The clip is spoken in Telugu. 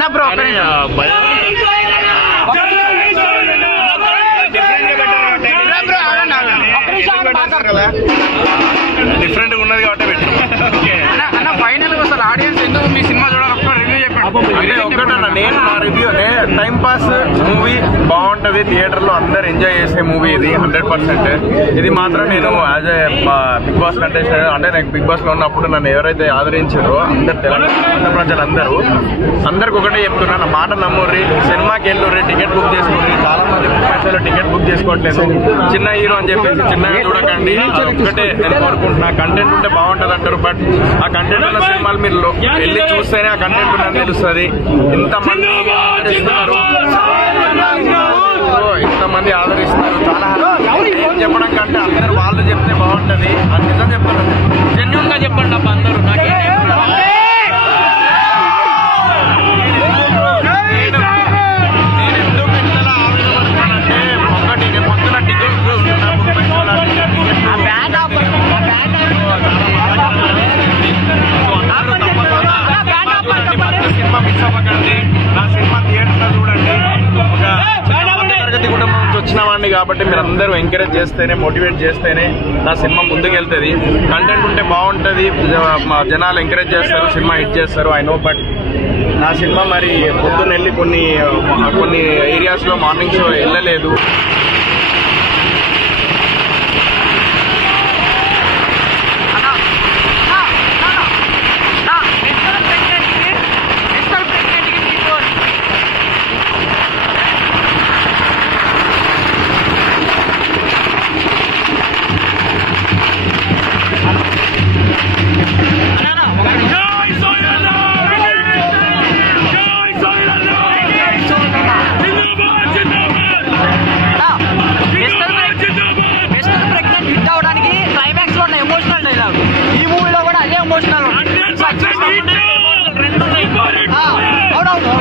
అన్న బ్రో డిఫరెంట్ గా ఉన్నది కాబట్టి పెట్టు అన్న ఫైనల్ గా అసలు ఆడియన్స్ ఎందుకు మీ సినిమా చూడాలి ఒక్క రివ్యూ చెప్పండి. ఒక్కటన్నా నేను నా రివ్యూ టైం పాస్ మూవీ బాగుంటది, థియేటర్ లో అందరు ఎంజాయ్ చేసే మూవీ ఇది 100%. ఇది మాత్రం నేను as a Bigg Boss contestant అంటే నాకు బిగ్ బాస్ లో ఉన్నప్పుడు నన్ను ఎవరైతే ఆదరించారో అందరు తెలంగాణ ప్రజలందరూ అందరికి ఒకటే చెప్తున్నా, నా మాట నమ్ముర్రి, సినిమాకి వెళ్ళుర్రి, టికెట్ బుక్ చేసుకోండి. చాలా మంది ప్రపంచంలో టికెట్ బుక్ చేసుకోవట్లేదు, చిన్న హీరో అని చెప్పేసి చిన్నగా చూడకండి. ఒకటే నేను కోరుకుంటున్నా, కంటెంట్ ఉంటే బాగుంటది అంటారు, బట్ ఆ కంటెంట్ ఉన్న సినిమాలు మీరు వెళ్ళి చూస్తేనే ఆ కంటెంట్ ఉన్నది తెలుస్తుంది. ఇంతమంది ఆదరిస్తున్నారు, ఇంతమంది ఆదరిస్తున్నారు. చాలా చెప్పడం కంటే అందరు వాళ్ళు చెప్తే బాగుంటది అని నిజం చెప్తున్నారు. జెన్యూన్ గా చెప్పండి అబ్బా అందరూ. నేను ఎందుకు ఇంతలా ఆవేదపడుతున్నానంటే, ఒకటి నేను పొద్దున టికెట్ సినిమా మిస్ అవ్వకండి. నా సినిమా థియేటర్ లో చూడండి. ఒక తరగతి కుటుంబం నుంచి వచ్చిన వాడిని కాబట్టి మీరు అందరూ ఎంకరేజ్ చేస్తేనే, మోటివేట్ చేస్తేనే నా సినిమా ముందుకు వెళ్తుంది. కంటెంట్ ఉంటే బాగుంటది, జనాలు ఎంకరేజ్ చేస్తారు, సినిమా హిట్ చేస్తారు. ఐ నో, బట్ నా సినిమా మరి పొద్దున్న వెళ్ళి కొన్ని ఏరియాస్ లో మార్నింగ్ షో వెళ్ళలేదు. ఈ మూవీలో కూడా అదే ఎమోషనల్ అవునవును.